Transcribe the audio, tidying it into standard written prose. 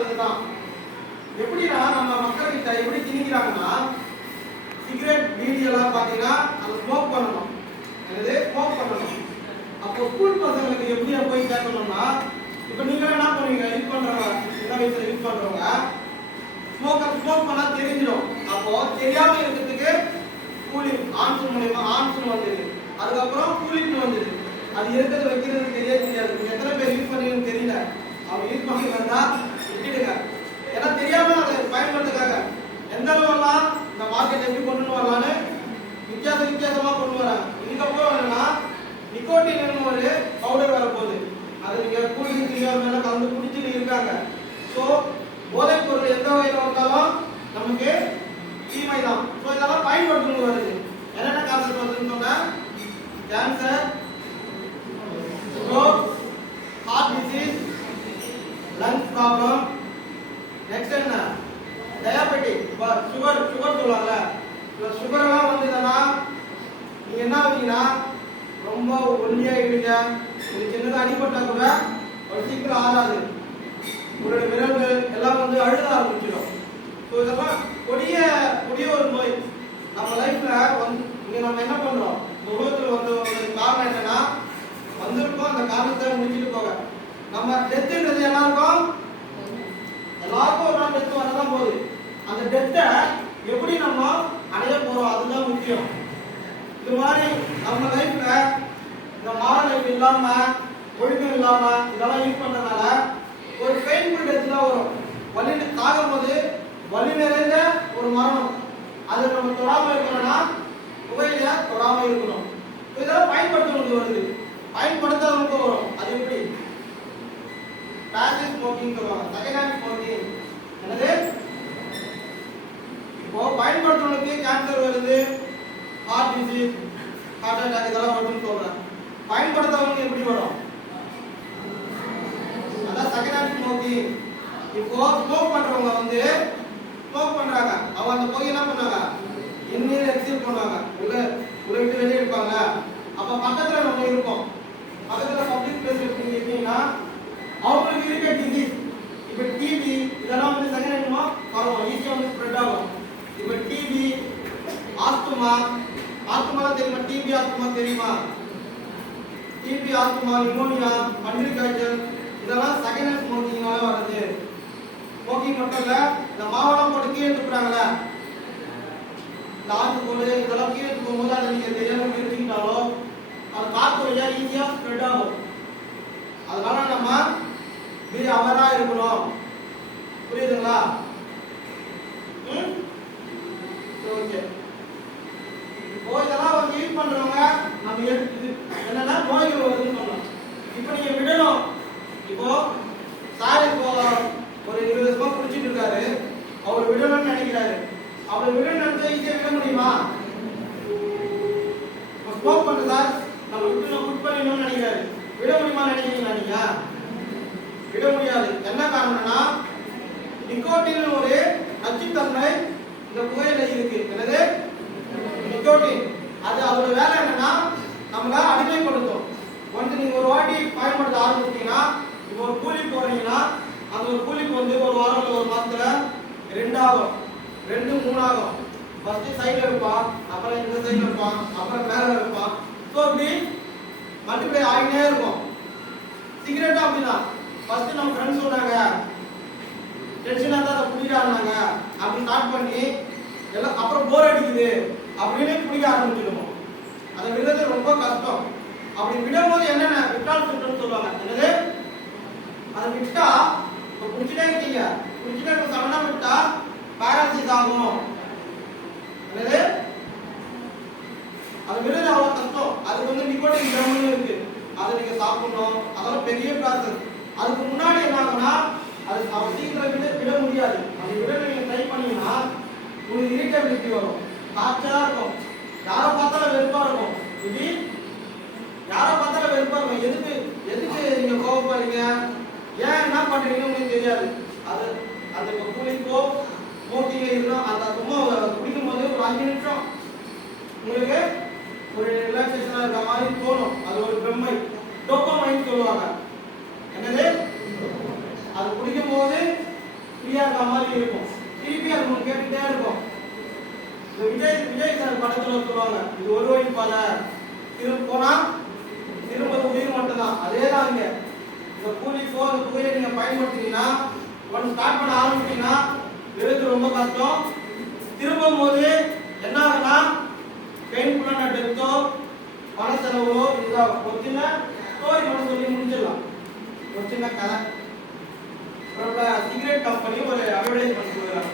வந்ததுதான். எப்படின்னா நம்ம மக்கள்கிட்ட எப்படி திணிக்கிறாங்கன்னா, சிகரெட் பீடி எல்லாம் பாத்தீங்கன்னா அதை ஸ்மோக் பண்ணணும், என்னது ஸ்மோக் பண்ணணும். அப்போ ஸ்கூல் பசங்களுக்கு எப்படி போய் கேட்கணும்னா, இப்போ நீங்க என்ன பண்ணுவீங்க, யூஸ் பண்றவங்க சின்ன வயசுல யூஸ் பண்றவங்க ஸ்மோக் பண்ணா தெரிஞ்சிடும். அப்போ தெரியாம இருக்கிறதுக்கு கூலிங் ஆன்சர் மூலியமா ஆன்சர் வந்தது, அதுக்கப்புறம் கூலிங் வந்தது. அது இருக்கிறது வைக்கிறது தெரியாது. எத்தனை பேர் யூஸ் பண்ணுவீங்கன்னு தெரியல. அவங்க யூஸ் பண்ணி வந்தா விட்டுடுங்க. ஏன்னா தெரியாம அதை பயன்படுத்துக்காக எந்த அளவுலாம் இந்த மார்க்கெட் எப்படி கொண்டு வரலான்னு வித்தியாசமா கொண்டு வராங்க. இதுக்கப்புறம் என்னன்னா நிக்கோட்டின் ஒரு பவுடர் வரப்போகுது. அது நீங்க கூலிங் மேல கலந்து குடிச்சுட்டு இருக்காங்க. ஸோ போதைப் பொருள் எந்த வகையில் வந்தாலும் நமக்கு தீமை தான். ஸோ இதெல்லாம் பயன்படுத்தணும் வருது. என்னென்ன காரணம் வருதுன்னு சொன்னா cancer, stroke, heart disease, lungs problem, next என்ன டயாபெட்டிக், சுகர் சொல்லுவாங்கல்ல. சுகர் எல்லாம் வந்ததுன்னா நீங்க என்ன ஆகுறீங்கன்னா ரொம்ப ஒல்லியாயிடுங்க. உங்களுக்கு சின்னதாக அடிபட்டா கூட ஒரு சீக்கிரம் ஆறாது. உங்களுடைய விரல்கள் எல்லாம் வந்து அழுத ஆரம்பிச்சிடும். ஸோ இதெல்லாம் கொடிய ஒரு நோய் நம்ம லைஃப்ல வந்து. இங்க நம்ம என்ன பண்றோம், இந்த உலகத்தில் வந்து காரணம் என்னன்னா வந்திருக்கோம், அந்த காரணத்தை முடிச்சுட்டு போக. நம்ம டெத்துன்றது எல்லாருக்கும் ஒரு நாள் டெத்து வரதான் போகுது. அந்த டெத்தை எப்படி நம்ம அடைய போறோம் அதுதான் முக்கியம். இது மாதிரி நம்ம லைஃப்ல இந்த மாரல் லைஃப் இல்லாம ஒழுக்கம் இல்லாம இதெல்லாம் யூஸ் பண்றதுனால ஒரு பெயின்ஃபுல் டெத் தான் வரும். வலி தாகும் போது வலி நிறைந்த ஒரு மரணம். அதை நம்ம தொடாம இருக்கணும்னா புகையில தொடாம இருக்கணும். இதெல்லாம் பயன்படுத்தவங்களுக்கு வருது, பயன்படுத்தாதவங்களுக்கு வரும். அது எப்படி பாசிவ் ஸ்மோக்கிங் சொல்லுவாங்க, செகண்ட் ஹேண்ட் ஸ்மோக்கிங். என்னது இப்போ பயன்படுத்துறவங்களுக்கு கேன்சர் வருது, ஹார்ட் டிசீஸ், ஹார்ட் அட்டாக் இதெல்லாம் வருதுன்னு சொல்றேன். பயன்படுத்தவங்க எப்படி வரும், அதான் செகண்ட் ஹேண்ட் ஸ்மோக்கிங். இப்போ ஸ்மோக் பண்றவங்க வந்து ஸ்மோக் பண்றாங்க, அவங்க அந்த புகை என்ன பண்ணாங்க இன்னும் எக்ஸிட் பண்ணுவாங்க, உள்ள விட்டு வெளியே இருப்பாங்க. அப்ப பக்கத்துல நம்ம இருப்போம், பக்கத்துல பப்ளிக் பிளேஸ் இருக்கீங்கன்னா அவங்களுக்கு இருக்க டிசீஸ், இப்ப டிபி இதெல்லாம் வந்து செகண்ட் ஹேண்ட்மா வரும், ஈஸியா வந்து ஸ்ப்ரெட் ஆகும். இப்ப டிபி, ஆஸ்துமா தெரியுமா, டிபி ஆஸ்துமா தெரியுமா, டிபி ஆஸ்துமா, நிமோனியா, பன்றி காய்ச்சல் இதெல்லாம் செகண்ட் ஹேண்ட் ஸ்மோக்கிங்னால வருது. ஸ்மோக்கிங் மட்டும் இல்ல, இந்த மாவெல்லாம் போட்டு கீழே துப்புறாங்கல்ல, இந்த ஆத்து போடு இதெல்லாம் கீழே துப்பும் போது அதை நீங்க தெரியாம நிறுத்திக்கிட்டாலோ அது காற்று வழியா ஈஸியா ஸ்ப்ரெட் ஆகும். அதனால நம்ம அவரா இருக்கணும். புரியுதுங்களா? ஓகே. இப்போ இதெல்லாம் வந்து யூஸ் பண்றவங்க நம்ம என்னன்னா நோய்கள் வருதுன்னு சொல்லலாம். இப்போ நீங்க விடணும். இப்போ சார் இப்போ ஒரு 20 வருஷமா குடிச்சிட்டு இருக்காரு, அவர் விடணும்னு நினைக்கிறாரு. அவர் விடணும்னு நினைச்சா ஈஸியா விட முடியுமா? ஸ்மோக் பண்ற சார் நம்ம குட் பண்ணிடணும்னு நினைக்கிறாரு, விட முடியுமா நினைக்கிறீங்களா? நீங்க விட முடியாது. என்ன காரணம்னா நிக்கோட்டின் ஒரு நச்சுத்தன்மை இந்த புகையில இருக்கு. என்னது நிக்கோட்டின், அது அதோட வேலை என்னன்னா நம்மள அடிமைப்படுத்தும். வந்து நீங்க ஒரு வாட்டி பயன்படுத்த ஆரம்பிச்சீங்கன்னா, இப்போ ஒரு கூலி போறீங்கன்னா அந்த ஒரு கூலிக்கு வந்து ஒரு வாரம் இல்லை ஒரு மாசத்துல 2 ஆகும், 2 3 ஆகும். ஃபர்ஸ்ட் சைடுல இருப்பான், அப்புறம் இந்த சைடுல இருப்பான், அப்புறம் மேல இருப்பான். ஸோ இப்படி மல்டிப்ளை ஆகிட்டே இருக்கும். சிகரெட்டும் அப்படிதான். ஃபர்ஸ்ட் நம்ம ஃப்ரெண்ட்ஸ் சொன்னாங்க டென்ஷனா தான் அதை குடிக்கிறாங்க அப்படி ஸ்டார்ட் பண்ணி எல்லாம் அப்புறம் போர் அடிக்குது அப்படின்னு குடிக்க ஆரம்பிச்சிடுவோம். அதை விடுறது ரொம்ப கஷ்டம். அப்படி விடும்போது என்னென்ன விட்டால் சிம்டம்ஸ் சொல்லுவாங்க. என்னது அதை விட்டா இப்போ குடிச்சுட்டே இருக்கீங்க, குடிச்சுட்டே இப்போ சடனா விட்டா பேரலிசிஸ் ஆகும். என்னது அது விடுறது அவ்வளோ கஷ்டம். அதுக்கு வந்து நிக்கோட்டின் ஜம்முன்னு இருக்கு, அதை நீங்க சாப்பிடணும். அதெல்லாம் பெரிய ப்ராசஸ். அதுக்கு முன்னாடி என்ன ஆகும்னா அது சீக்கிரம் விட முடியாது. அது விட நீங்க ட்ரை பண்ணீங்கன்னா உங்களுக்கு இரிட்டபிலிட்டி வரும், காய்ச்சலா இருக்கும், யாரை பார்த்தாலும் வெறுப்பா இருக்கும். இப்படி யாரை பார்த்தாலும் வெறுப்பா இருக்கும். எதுக்கு நீங்க கோவப்படுறீங்க, ஏன் என்ன பண்றீங்கன்னு உங்களுக்கு தெரியாது. அது அந்த கூலிங்கோ ஸ்மோக்கிங் இருந்தால் அந்த சும்மா குடிக்கும் போது ஒரு 5 நிமிஷம் உங்களுக்கு ஒரு ரிலாக்ஸேஷனா இருக்க மாதிரி தோணும். அது ஒரு பிரம்மை, டோபமைன் சொல்லுவாங்க. என்னது அது குடிக்கும் போது பார்க்குற மாதிரி இருக்கும். திருப்பி அது உங்களுக்கு கேட்டுட்டே இருக்கும். விஜய் சார் படத்துல சொல்லுவாங்க, இது ஒரு வழி பாதை, திரும்ப போனா திரும்ப உயிர் மட்டும்தான். அதேதான் இங்க. இந்த புகையில நீங்க பயன்படுத்தினீங்கன்னா, ஒன்று ஸ்டார்ட் பண்ண ஆரம்பிச்சீங்கன்னா எழுது ரொம்ப கஷ்டம். திரும்பும் போது என்ன ஆகுனா பெயின்ஃபுல்லான டெத்தோ பண செலவோ இதாகும். ஒரு சின்ன ஸ்டோரி மட்டும் சொல்லி முடிச்சிடலாம். ஒரு சின்ன கதை. சிகரெட் கம்பெனி ஒரு அட்வர்டைஸ்மெண்ட் கொடுக்குறாங்க.